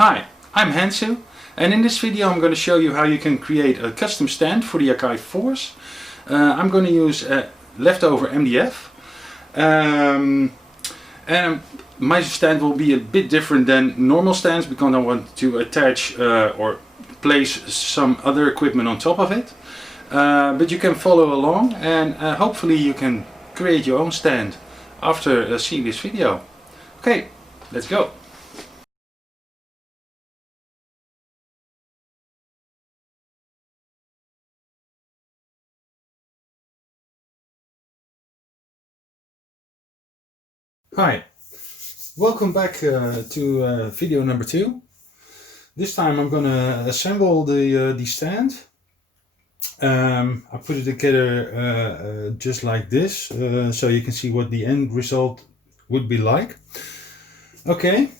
Hi, I'm Hansu, and in this video I'm going to show you how you can create a custom stand for the Akai Force. I'm going to use leftover MDF, and my stand will be a bit different than normal stands because I want to attach or place some other equipment on top of it. But you can follow along and hopefully you can create your own stand after seeing this video. Okay, let's go! Hi, welcome back to video number 2. This time I'm gonna assemble the stand. I put it together just like this, so you can see what the end result would be like. Okay,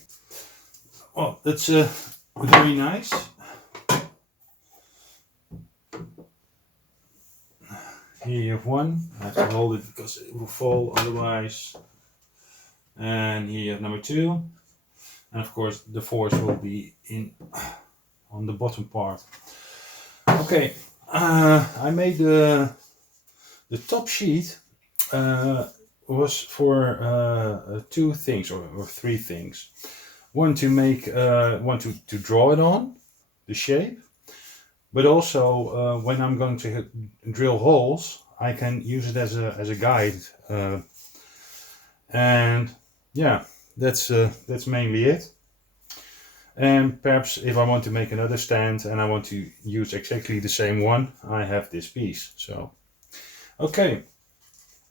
oh, that's very nice. Here you have one. I have to hold it because it will fall otherwise. And here you have number 2, and of course the force will be in on the bottom part. Okay, I made the top sheet was for 2 things or 3 things. One, to make to draw it on the shape, but also when I'm going to drill holes, I can use it as a guide. And yeah, that's mainly it. And perhaps if I want to make another stand and I want to use exactly the same one, I have this piece. So okay,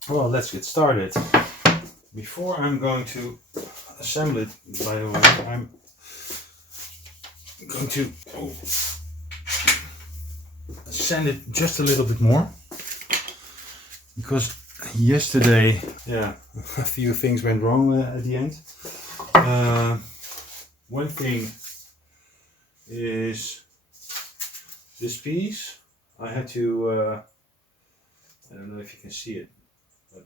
well, let's get started. Before I'm going to assemble it, by the way, I'm going to sand it just a little bit more, because yesterday, yeah, a few things went wrong at the end. One thing is this piece. I had to, I don't know if you can see it, but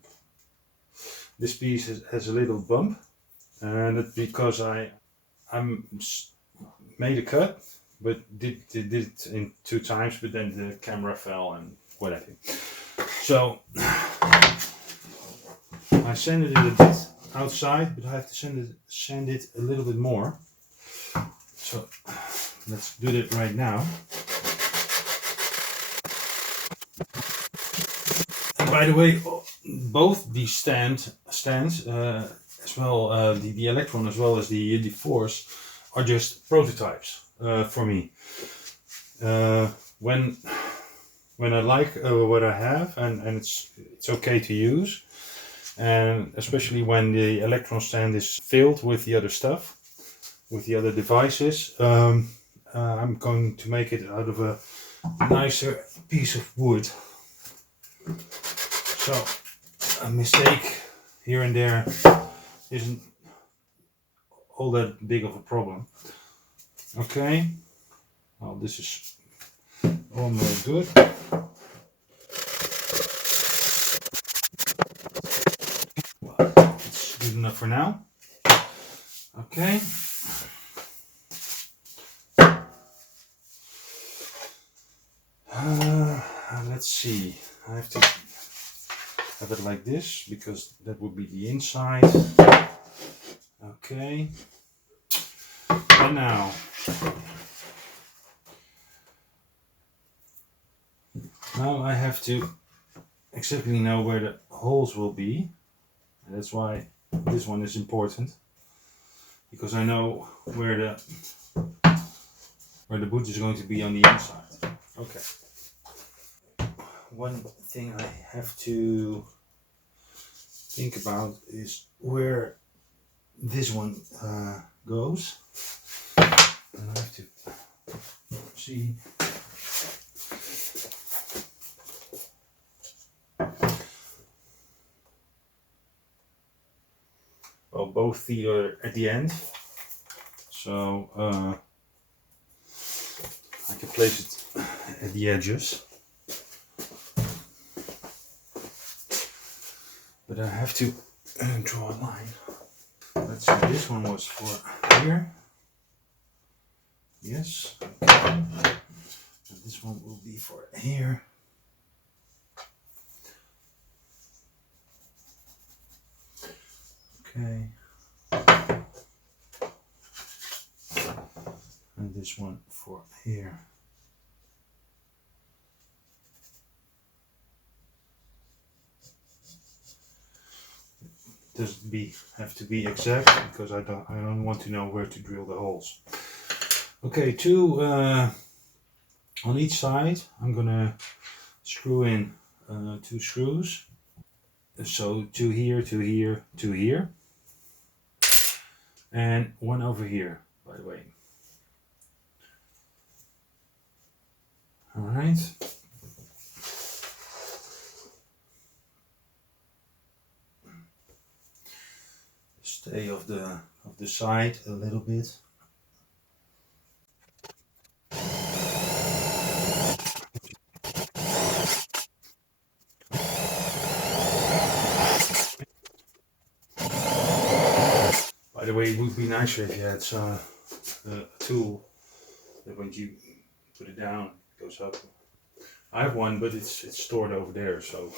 this piece has a little bump, and it's because I made a cut, but did it in 2 times, but then the camera fell and whatever. So I sanded it a bit outside, but I have to sand it a little bit more. So let's do that right now. And by the way, both these stands, as well the Electron as well as the Force, are just prototypes for me. When I like what I have, and it's okay to use, and especially when the Electron stand is filled with the other stuff, with the other devices, I'm going to make it out of a nicer piece of wood. So a mistake here and there isn't all that big of a problem. Okay, well, this is almost good. Well, it's good enough for now. Okay. Let's see. I have to have it like this because that would be the inside. Okay. And now I have to exactly know where the holes will be. And that's why this one is important, because I know where the boot is going to be on the inside. Okay. One thing I have to think about is where this one goes, and I have to see. Well, both feet are at the end, so I can place it at the edges. But I have to draw a line. Let's see, this one was for here. Yes. Okay. And this one will be for here. Okay. And this one for here. Doesn't have to be exact because I don't want to know where to drill the holes. Okay, two on each side. I'm gonna screw in 2 screws. So 2 here, 2 here, 2 here, and 1 over here, by the way. All right. Stay off the side a little bit. By the way, it would be nicer if you had a tool that when you put it down, it goes up. I have one, but it's stored over there, so.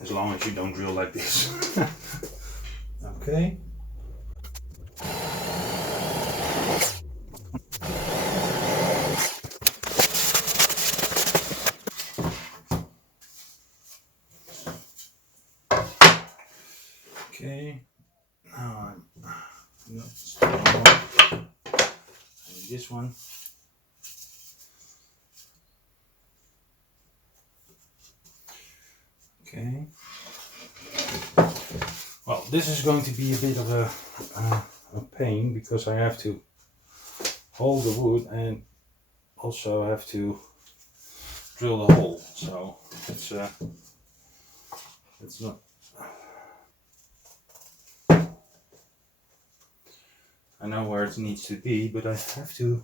As long as you don't drill like this. Okay. Okay. Now no, it's the wrong one. I need this one. Okay. Well, this is going to be a bit of a pain because I have to hold the wood and also have to drill the hole. So it's not. I know where it needs to be, but I have to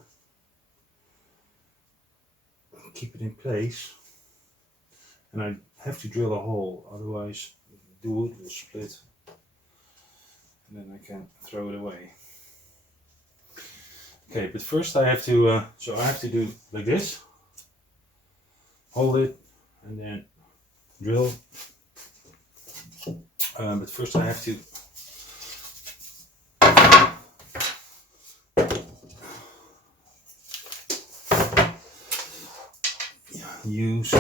keep it in place, and I have to drill a hole. Otherwise, the wood will split, and then I can throw it away. Okay, but first I have to. So I have to do like this. Hold it, and then drill. But first I have to use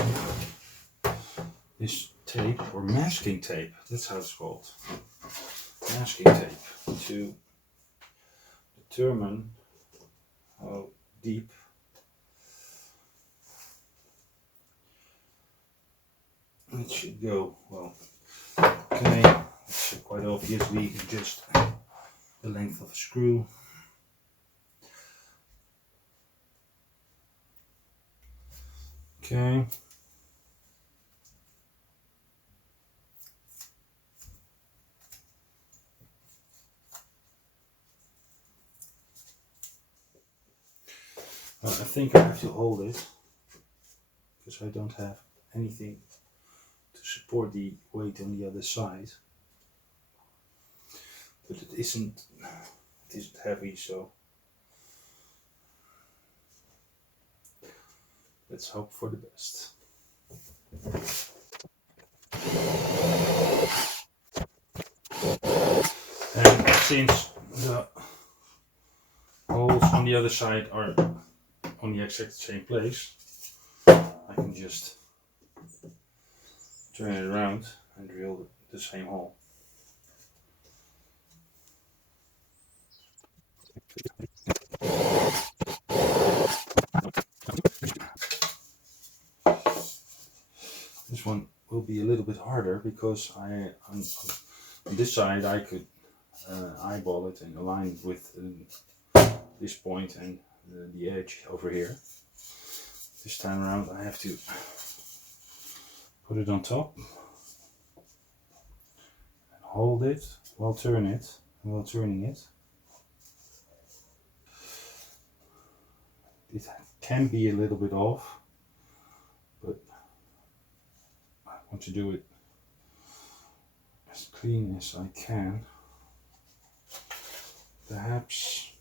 this tape, or masking tape, that's how it's called. Masking tape, to determine how deep it should go. Well, okay, it's quite obviously just the length of a screw. Okay. I think I have to hold it because I don't have anything to support the weight on the other side. But it isn't heavy, so let's hope for the best. And since the holes on the other side are on the exact same place, I can just turn it around and drill the same hole. This one will be a little bit harder because on this side I could eyeball it and align it with this point and the edge over here. This time around I have to put it on top and hold it while turning it. It can be a little bit off, but I want to do it as clean as I can. Perhaps,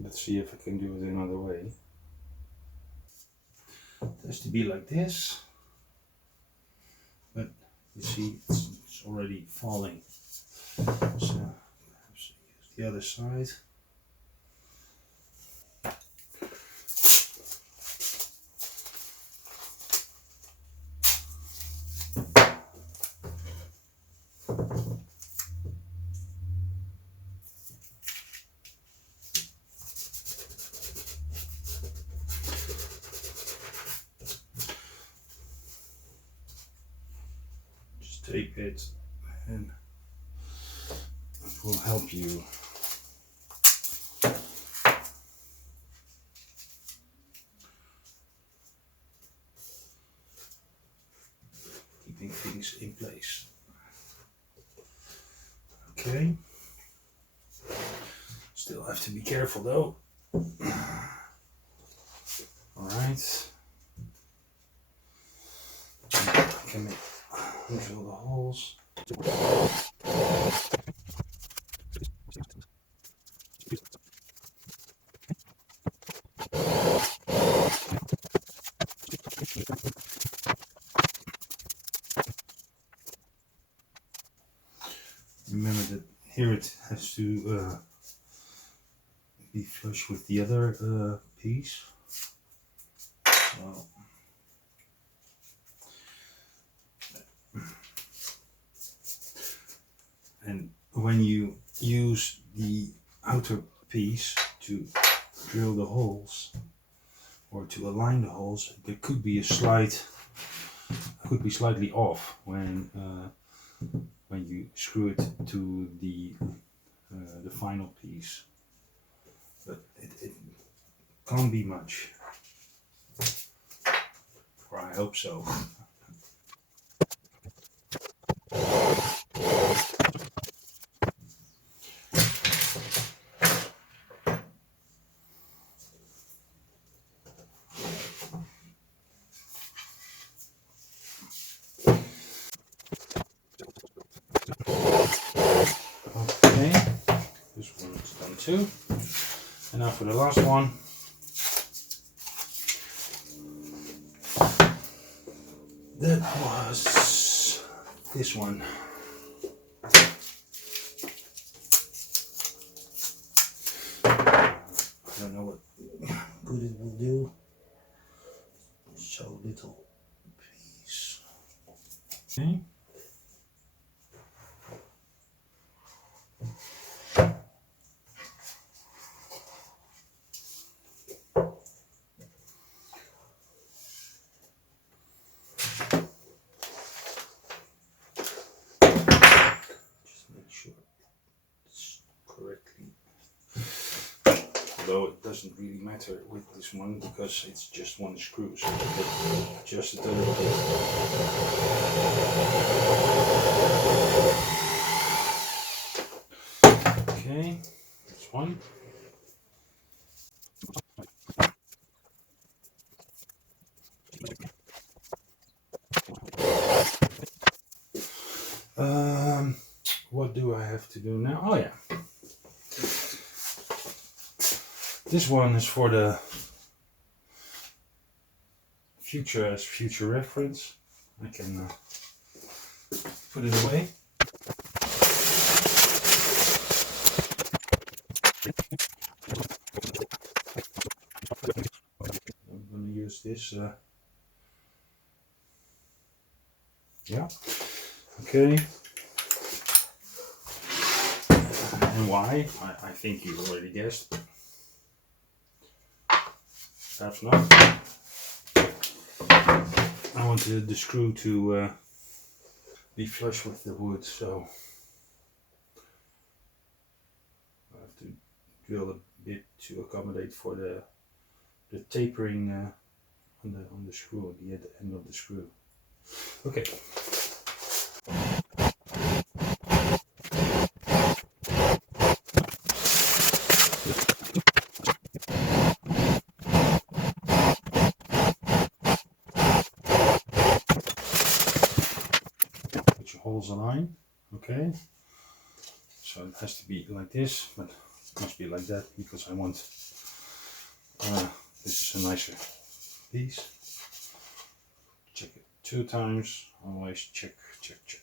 let's see if I can do it another way. It has to be like this, but you see it's already falling. So perhaps use the other side. Just tape it and it will help you. Keeping things in place. Okay. Still have to be careful though. Alright. I can drill the holes. Remember that here it has to be flush with the other piece. So, and when you use the outer piece to drill the holes or to align the holes, there could be slightly off when you screw it to the final piece, but it can't be much, or I hope so. Okay, this one is done too. And now for the last one. That was this one. I don't know what good it will do. So little piece. Okay. Although it doesn't really matter with this one because it's just one screw, so just a little bit. Okay, that's one. What do I have to do now? Oh yeah. This one is for the future, as future reference. I can put it away. I'm going to use this. Yeah. Okay. And why? I think you already guessed. Perhaps not. I want the screw to be flush with the wood, so I have to drill a bit to accommodate for the tapering on the screw, at the end of the screw. Okay. holes align. Okay, so it has to be like this, but it must be like that because I want this is a nicer piece. Check it 2 times, always check, check, check.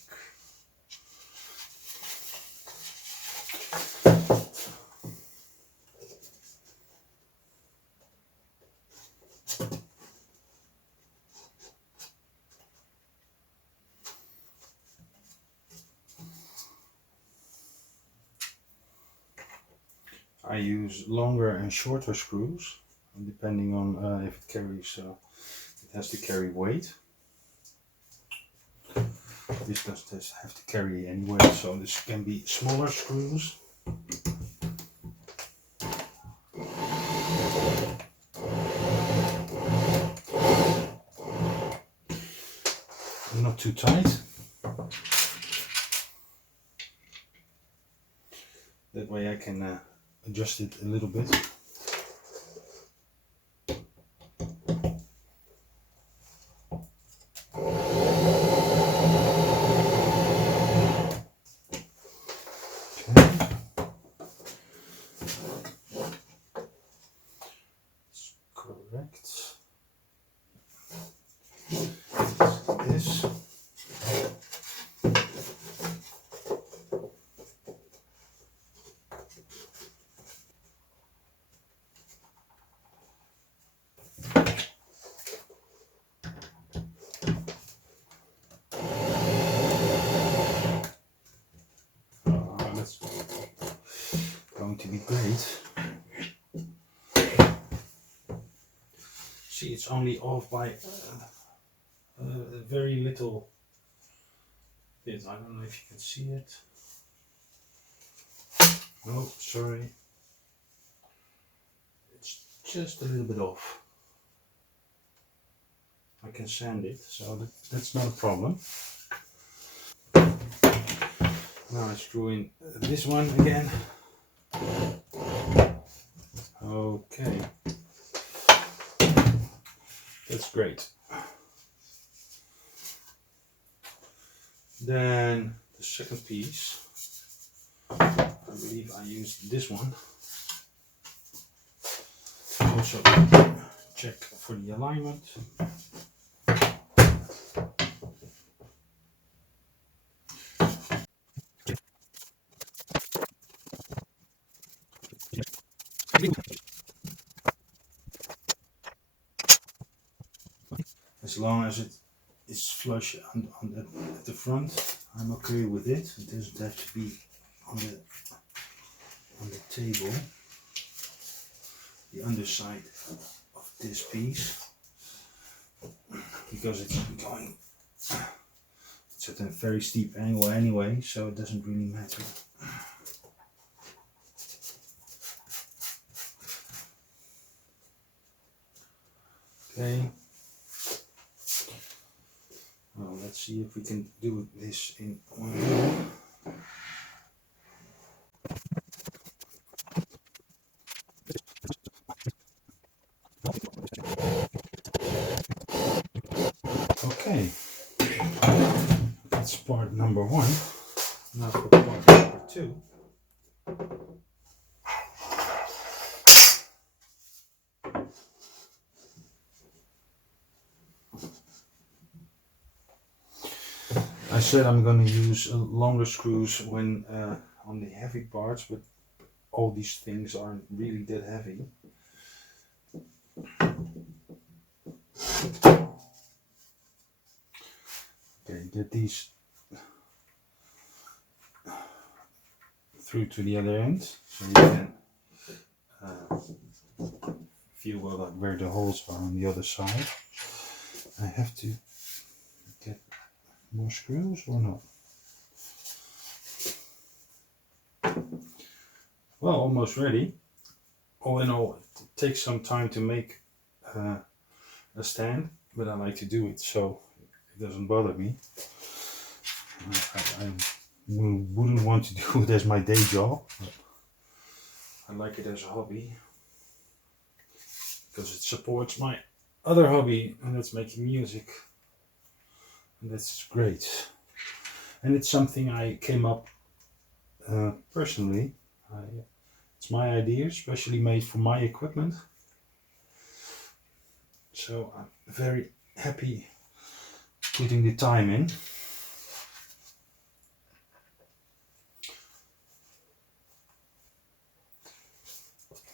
I use longer and shorter screws depending on if it carries, it has to carry weight. This does have to carry any weight, so this can be smaller screws. Not too tight. That way I can adjust it a little bit. Correct. This. That's going to be great. See, it's only off by a very little bit. I don't know if you can see it. Oh, sorry. It's just a little bit off. I can sand it, so that's not a problem. Now I screw in this one again. Okay. That's great. Then the second piece, I believe I used this one. Also check for the alignment. As long as it is flush at the front, I'm okay with it. It doesn't have to be on the table. The underside of this piece, because it's going, it's at a very steep angle anyway, so it doesn't really matter. Okay. Well, let's see if we can do this in one go. Okay, that's part number 1. Now for part number 2. I said I'm going to use longer screws when on the heavy parts, but all these things aren't really that heavy. Okay, get these through to the other end, so you can feel where the holes are on the other side. I have to get more screws or not? Well, almost ready. All in all, it takes some time to make a stand, but I like to do it so it doesn't bother me. I wouldn't want to do it as my day job, but I like it as a hobby because it supports my other hobby, and that's making music, and that's great. and it's something I came up personally. It's my idea, especially made for my equipment. So I'm very happy putting the time in.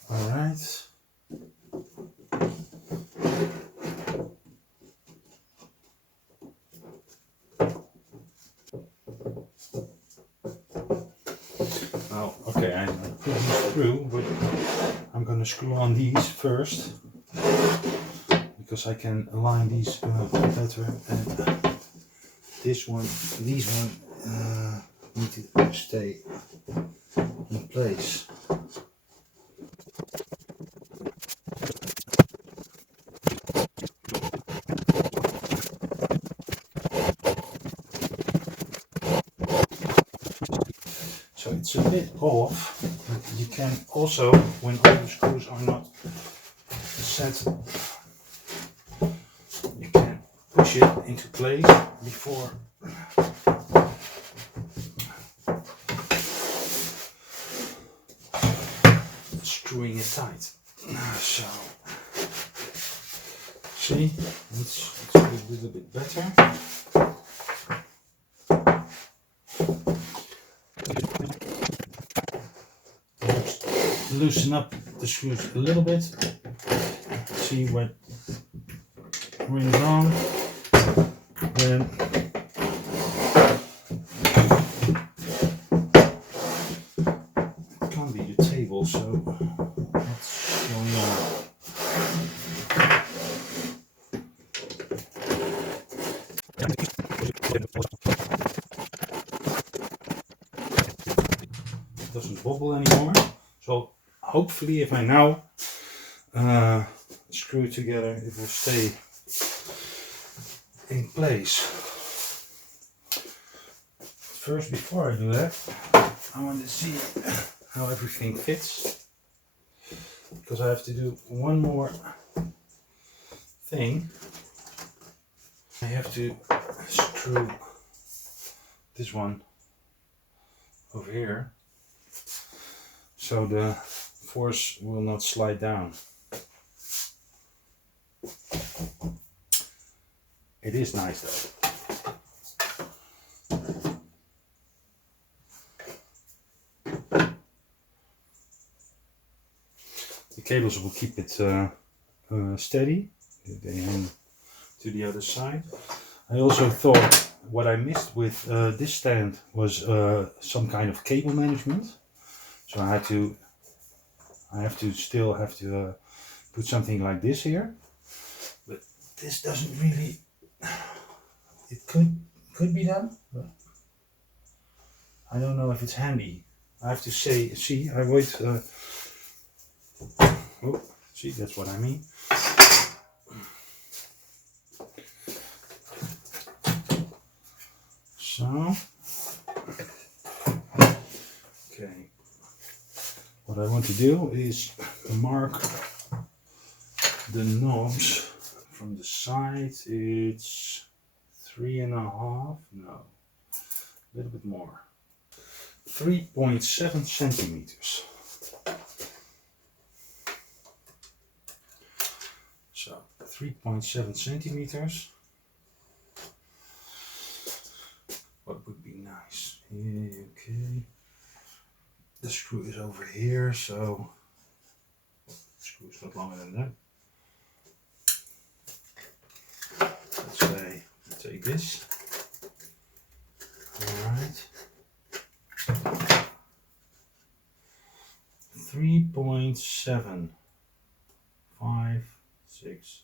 All right. Oh, okay, I put these through, but I'm going to screw on these first because I can align these better. And these one need to stay in place. So it's a bit off. You can also, when all the screws are not set, you can push it into place before screwing it tight. So, see, it's a little bit better. Loosen up the screws a little bit. See what rings on. Then it can't be the table, so what's going on? It doesn't wobble anymore. So hopefully, if I now screw it together, it will stay in place. First, before I do that, I want to see how everything fits, because I have to do one more thing. I have to screw this one over here so the force will not slide down. It is nice though. The cables will keep it steady. They hang to the other side. I also thought what I missed with this stand was some kind of cable management. So I still have to put something like this here. But this doesn't really. It could be done, but I don't know if it's handy. I have to see. I wait. Oh, see, that's what I mean. So, okay. What I want to do is mark the knobs from the side. It's 3.5. No, a little bit more. 3.7 centimeters. So 3.7 centimeters. What would be nice? Yeah, okay. The screw is over here, so the screw is not longer than that. Let's say, take this. Alright. 3.7. 5, 6,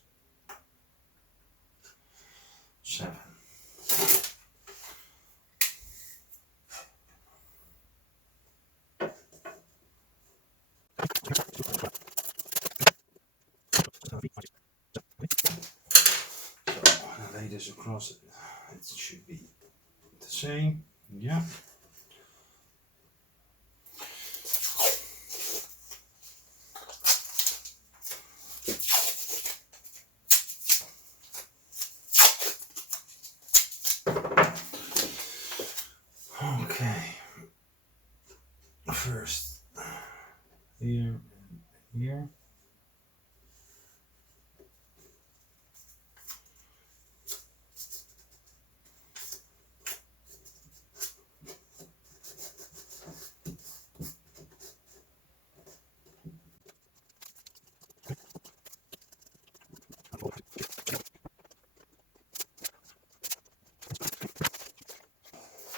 7. So I lay this across it. It should be the same. Yeah. here and here.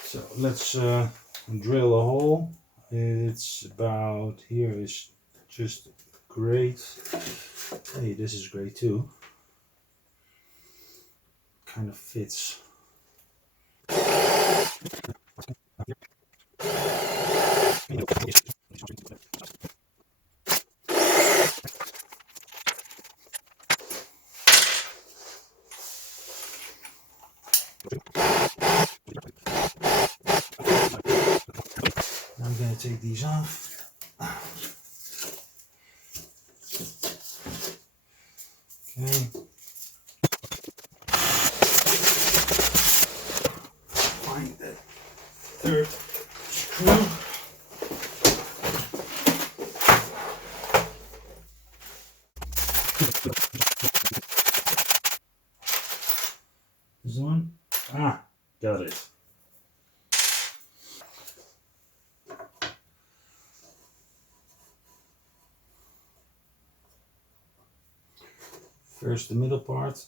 So let's drill a hole. It's about here is just great. Hey, this is great too. Kind of fits. Now I'm going to take these off. Okay. Find that third screw. This one? Ah, got it. First the middle part.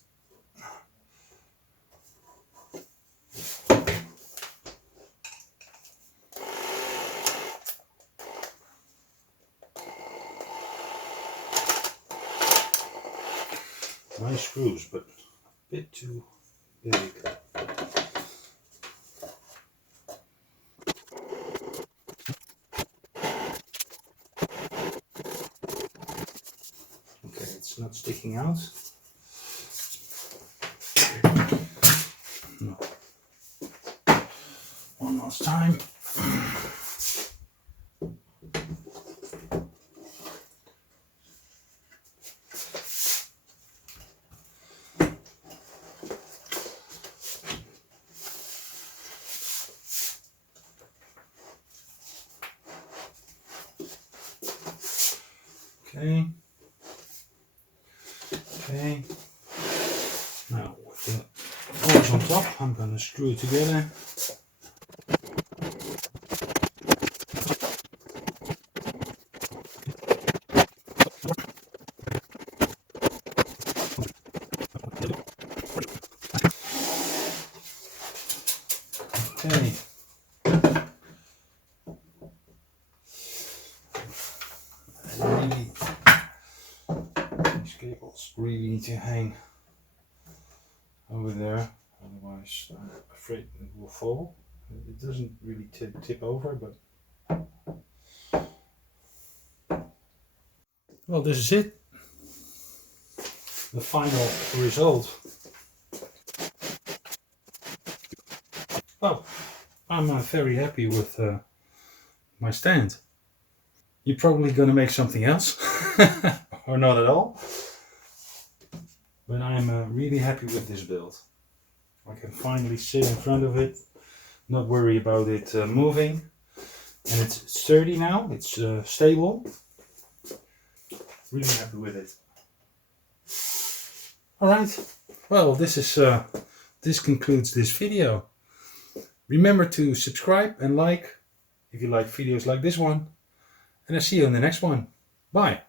Nice screws, but a bit too big. Okay, it's not sticking out. No. One last time. Okay. Okay. Now with the holes on top, I'm going to screw it together. Okay. Really, these cables really need to hang over there, otherwise I'm afraid it will fall. It doesn't really tip over, but well, this is it. The final result. Well, I'm very happy with my stand. You're probably gonna make something else, or not at all. But I'm really happy with this build. I can finally sit in front of it, not worry about it moving, and it's sturdy now. It's stable. Really happy with it. All right. Well, this concludes this video. Remember to subscribe and like if you like videos like this one. And I'll see you in the next one. Bye.